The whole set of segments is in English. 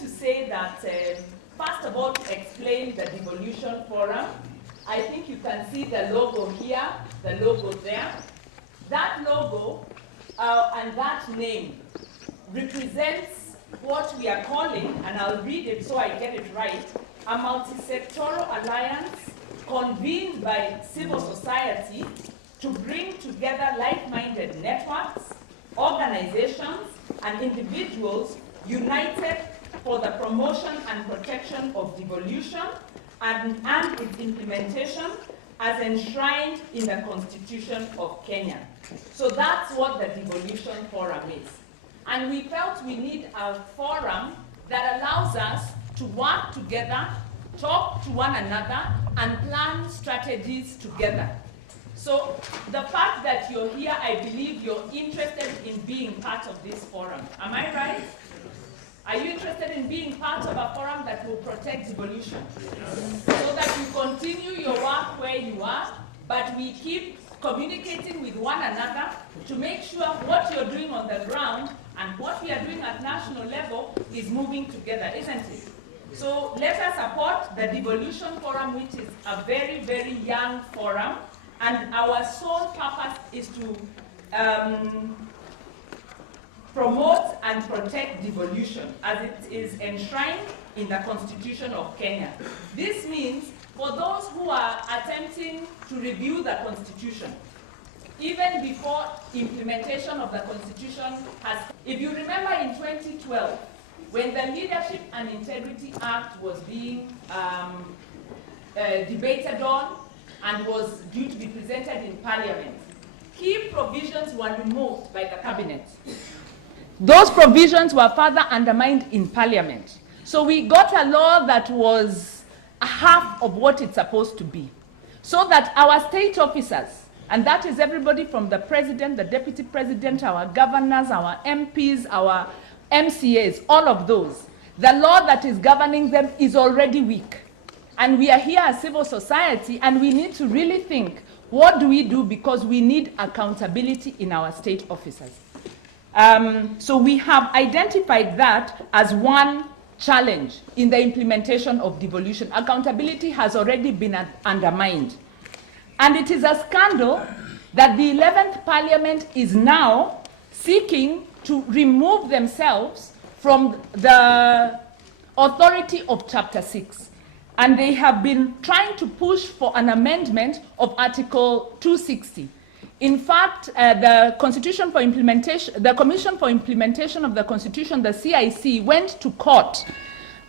to say that, first of all, to explain the Devolution Forum, I think you can see the logo here, the logo there. That logo and that name represents what we are calling, and I'll read it so I get it right, a multi-sectoral alliance convened by civil society to bring together like-minded networks, organizations, and individuals united for the promotion and protection of devolution and its implementation as enshrined in the Constitution of Kenya. So that's what the Devolution Forum is. And we felt we need a forum that allows us to work together, talk to one another, and plan strategies together. So the fact that you're here, I believe you're interested in being part of this forum. Am I right? Are you interested in being part of a forum that will protect devolution? So that you continue your work where you are, but we keep communicating with one another to make sure what you're doing on the ground and what we are doing at national level is moving together, isn't it? So let us support the Devolution Forum, which is a very, very young forum, and our sole purpose is to promote and protect devolution as it is enshrined in the Constitution of Kenya. This means for those who are attempting to review the Constitution, even before implementation of the Constitution has, if you remember in 2012, when the Leadership and Integrity Act was being debated on and was due to be presented in Parliament, key provisions were removed by the Cabinet. Those provisions were further undermined in Parliament. So we got a law that was half of what it's supposed to be. So that our state officers, and that is everybody from the president, the deputy president, our governors, our MPs, our MCAs, all of those, the law that is governing them is already weak. And we are here as civil society, and we need to really think, what do we do? Because we need accountability in our state officers. So we have identified that as one challenge in the implementation of devolution. Accountability has already been undermined. And it is a scandal that the 11th Parliament is now seeking to remove themselves from the authority of Chapter 6. And they have been trying to push for an amendment of Article 260. In fact, the Constitution for Implementation, the Commission for Implementation of the Constitution, the CIC, went to court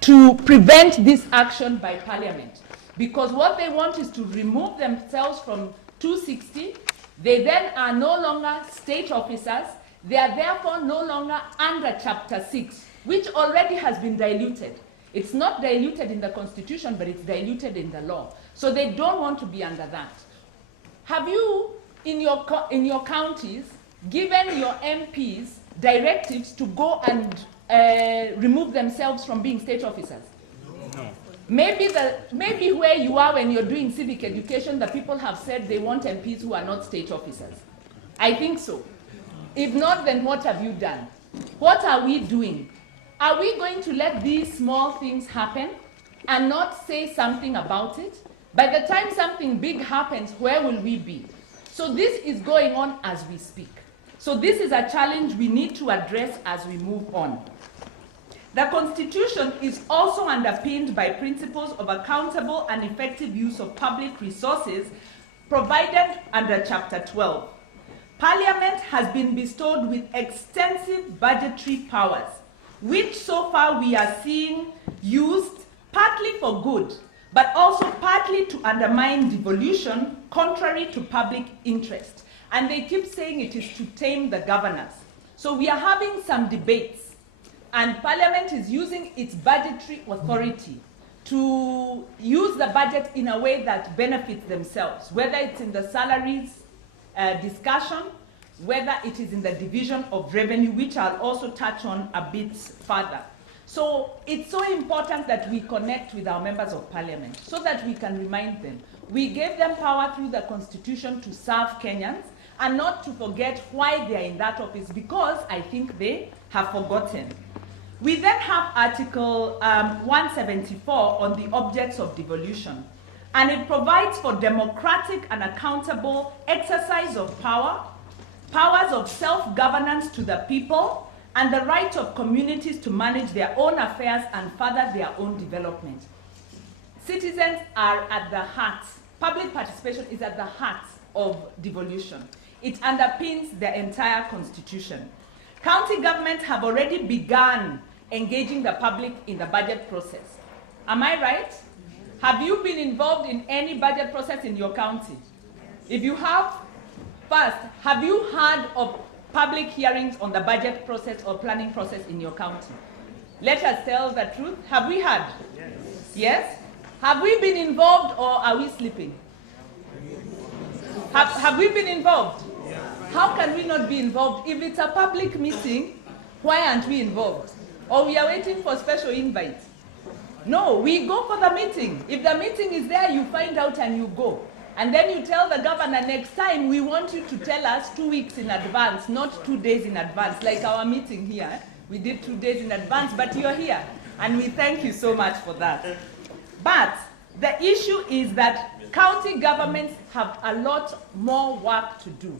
to prevent this action by Parliament. Because what they want is to remove themselves from 260. They then are no longer state officers. They are therefore no longer under Chapter 6, which already has been diluted. It's not diluted in the Constitution, but it's diluted in the law. So they don't want to be under that. Have you, in your counties, given your MPs directives to go and remove themselves from being state officers? No. Maybe where you are when you're doing civic education, the people have said they want MPs who are not state officers. I think so. If not, then what have you done? What are we doing? Are we going to let these small things happen and not say something about it? By the time something big happens, where will we be? So this is going on as we speak. So this is a challenge we need to address as we move on. The Constitution is also underpinned by principles of accountable and effective use of public resources provided under Chapter 12. Parliament has been bestowed with extensive budgetary powers, which so far we are seeing used partly for good, but also partly to undermine devolution contrary to public interest. And they keep saying it is to tame the governors. So we are having some debates, and Parliament is using its budgetary authority to use the budget in a way that benefits themselves, whether it's in the salaries discussion, whether it is in the division of revenue, which I'll also touch on a bit further. So it's so important that we connect with our members of Parliament so that we can remind them. We gave them power through the Constitution to serve Kenyans and not to forget why they are in that office, because I think they have forgotten. We then have Article 174 on the objects of devolution, and it provides for democratic and accountable exercise of power, powers of self-governance to the people, and the right of communities to manage their own affairs and further their own development. Citizens are at the heart, public participation is at the heart of devolution. It underpins the entire constitution. County governments have already begun engaging the public in the budget process. Am I right? Have you been involved in any budget process in your county? If you have, first, have you heard of public hearings on the budget process or planning process in your county? Let us tell the truth. Have we had? Yes. Yes? Have we been involved, or are we sleeping? Have we been involved? Yeah. How can we not be involved? If it's a public meeting, why aren't we involved? Or we are waiting for special invites? No, we go for the meeting. If the meeting is there, you find out and you go. And then you tell the governor, next time we want you to tell us 2 weeks in advance, not 2 days in advance, like our meeting here. We did 2 days in advance, but you're here. And we thank you so much for that. But the issue is that county governments have a lot more work to do,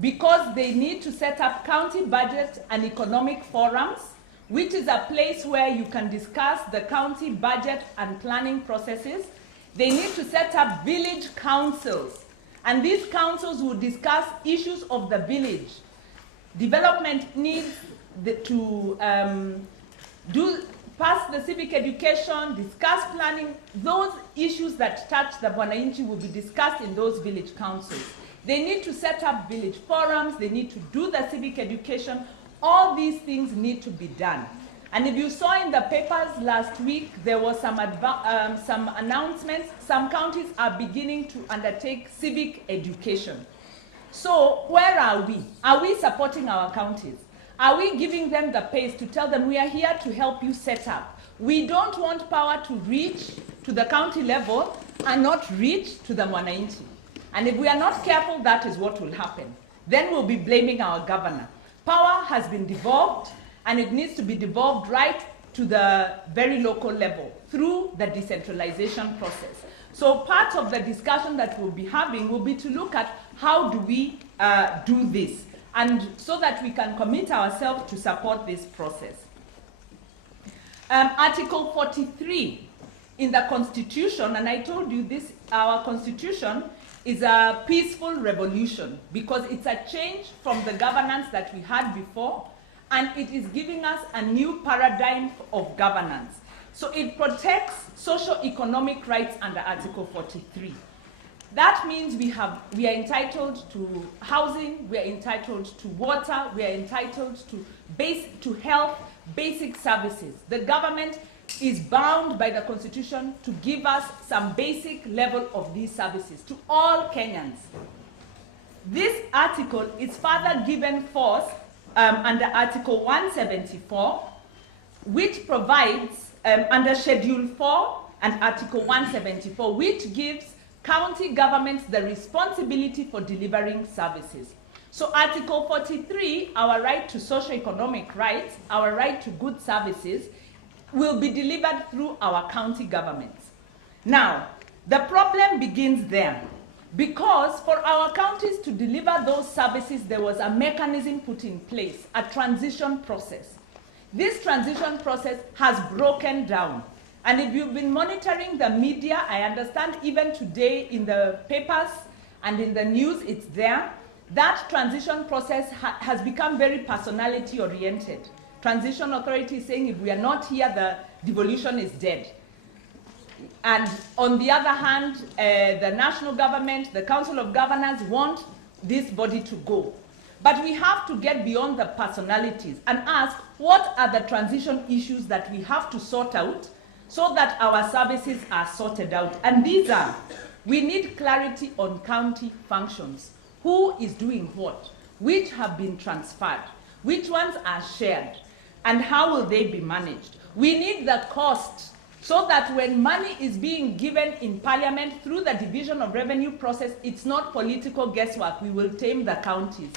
because they need to set up county budget and economic forums, which is a place where you can discuss the county budget and planning processes. They need to set up village councils, and these councils will discuss issues of the village. Development needs to pass the civic education, discuss planning. Those issues that touch the Wananchi will be discussed in those village councils. They need to set up village forums, they need to do the civic education. All these things need to be done. And if you saw in the papers last week, there was some announcements. Some counties are beginning to undertake civic education. So where are we? Are we supporting our counties? Are we giving them the pace to tell them we are here to help you set up? We don't want power to reach to the county level and not reach to the Wananchi. And if we are not careful, that is what will happen. Then we'll be blaming our governor. Power has been devolved, and it needs to be devolved right to the very local level through the decentralization process. So part of the discussion that we'll be having will be to look at how do we do this, and so that we can commit ourselves to support this process. Article 43 in the Constitution, and I told you this, our Constitution is a peaceful revolution, because it's a change from the governance that we had before, and it is giving us a new paradigm of governance. So it protects socio-economic rights under Article 43. That means we are entitled to housing, we are entitled to water, we are entitled to health, basic services. The government is bound by the Constitution to give us some basic level of these services to all Kenyans. This article is further given force under Article 174, which provides under Schedule 4 and Article 174, which gives county governments the responsibility for delivering services. So Article 43, our right to socio-economic rights, our right to good services, will be delivered through our county governments. Now, the problem begins there, because for our counties to deliver those services, there was a mechanism put in place, a transition process. This transition process has broken down. And if you've been monitoring the media, I understand even today in the papers and in the news, it's there. That transition process has become very personality-oriented. Transition Authority is saying if we are not here, the devolution is dead. And on the other hand, the national government, the Council of Governors want this body to go. But we have to get beyond the personalities and ask, what are the transition issues that we have to sort out so that our services are sorted out? And these are, we need clarity on county functions. Who is doing what? Which have been transferred? Which ones are shared? And how will they be managed? We need the cost, so that when money is being given in Parliament through the division of revenue process, it's not political guesswork. We will tame the counties.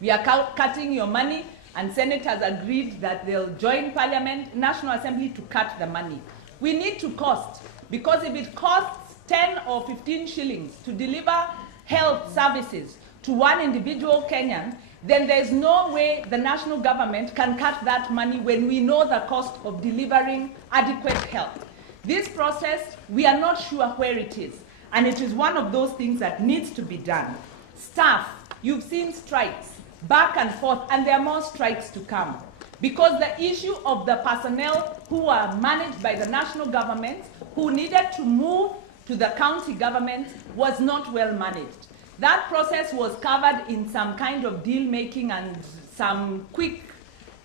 We are cutting your money, and Senate has agreed that they'll join Parliament, National Assembly to cut the money. We need to cost, because if it costs 10 or 15 shillings to deliver health services to one individual Kenyan, then there's no way the national government can cut that money when we know the cost of delivering adequate health. This process, we are not sure where it is, and it is one of those things that needs to be done. Staff, you've seen strikes back and forth, and there are more strikes to come, because the issue of the personnel who are managed by the national government, who needed to move to the county government, was not well managed. That process was covered in some kind of deal making and some quick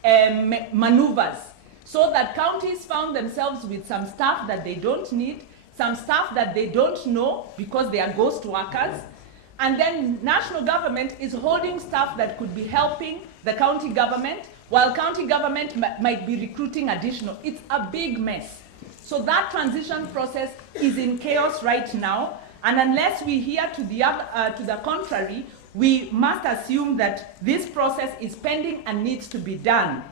maneuvers, so that counties found themselves with some staff that they don't need, some staff that they don't know because they are ghost workers, and then national government is holding staff that could be helping the county government, while county government might be recruiting additional. It's a big mess. So that transition process is in chaos right now, and unless we hear to the contrary, we must assume that this process is pending and needs to be done,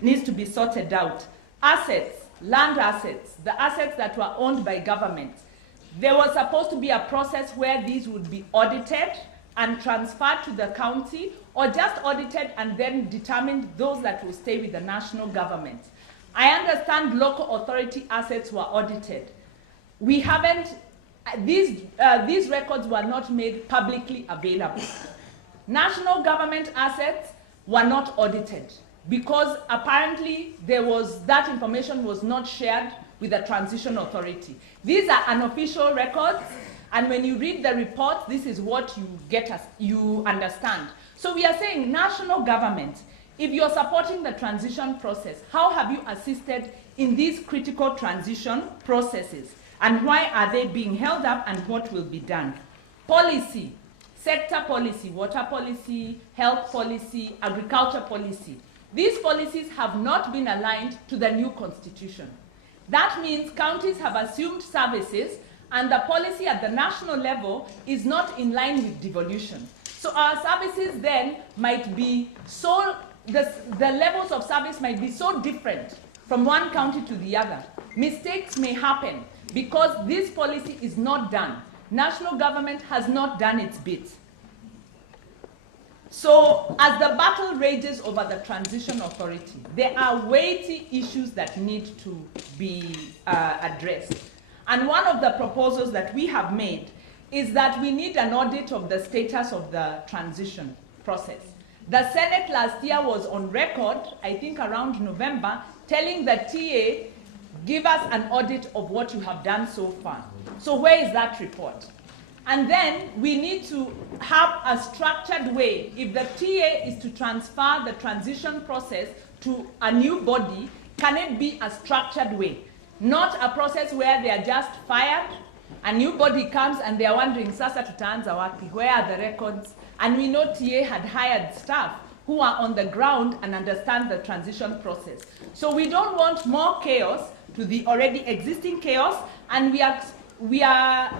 needs to be sorted out. Assets, land assets, the assets that were owned by government. There was supposed to be a process where these would be audited and transferred to the county, or just audited and then determined those that will stay with the national government. I understand local authority assets were audited. We haven't, these records were not made publicly available. National government assets were not audited because apparently that information was not shared with the transition authority. These are unofficial records, and when you read the report, this is what you understand. So we are saying, national government, if you're supporting the transition process, how have you assisted in these critical transition processes? And why are they being held up, and what will be done? Policy, sector policy, water policy, health policy, agriculture policy. These policies have not been aligned to the new constitution. That means counties have assumed services, and the policy at the national level is not in line with devolution. So our services then might be so, the levels of service might be so different from one county to the other. Mistakes may happen because this policy is not done. National government has not done its bit. So as the battle rages over the transition authority, there are weighty issues that need to be addressed. And one of the proposals that we have made is that we need an audit of the status of the transition process. The Senate last year was on record, I think around November, telling the TA, give us an audit of what you have done so far. So where is that report? And then we need to have a structured way. If the TA is to transfer the transition process to a new body, can it be a structured way? Not a process where they are just fired, a new body comes and they are wondering, sasa tutaanza wapi, where are the records? And we know TA had hired staff who are on the ground and understand the transition process. So we don't want more chaos to the already existing chaos, and we are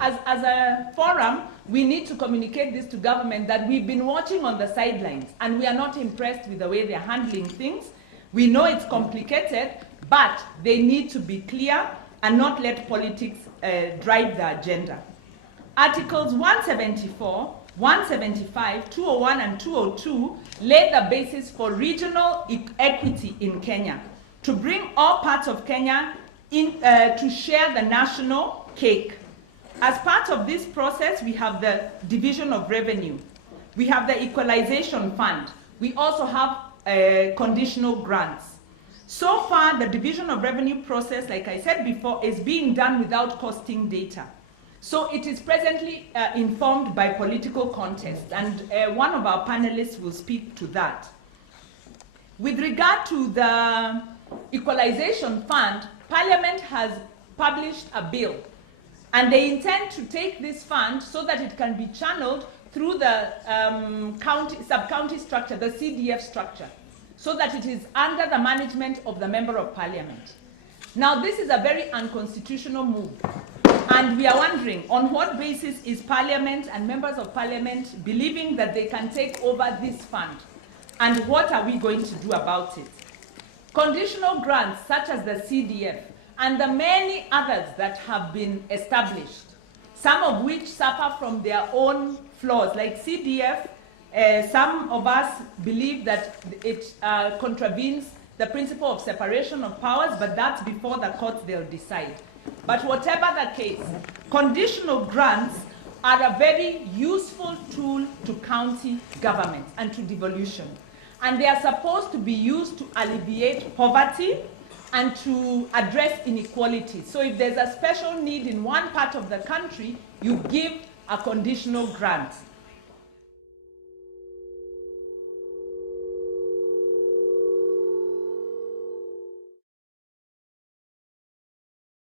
as a forum, we need to communicate this to government that we've been watching on the sidelines and we are not impressed with the way they're handling things. We know it's complicated, but they need to be clear and not let politics drive the agenda. Articles 174, 175, 201 and 202 lay the basis for regional equity in Kenya, to bring all parts of Kenya to share the national cake. As part of this process, we have the division of revenue. We have the equalization fund. We also have conditional grants. So far, the division of revenue process, like I said before, is being done without costing data. So it is presently informed by political contest, and one of our panelists will speak to that. With regard to the equalization fund, Parliament has published a bill, and they intend to take this fund so that it can be channeled through the sub-county structure, the CDF structure, so that it is under the management of the Member of Parliament. Now, this is a very unconstitutional move, and we are wondering, on what basis is Parliament and Members of Parliament believing that they can take over this fund? And what are we going to do about it? Conditional grants such as the CDF and the many others that have been established, some of which suffer from their own flaws, like CDF. Some of us believe that it contravenes the principle of separation of powers, but that's before the courts they'll decide. But whatever the case, conditional grants are a very useful tool to county governments and to devolution. And they are supposed to be used to alleviate poverty and to address inequality. So if there's a special need in one part of the country, you give a conditional grant.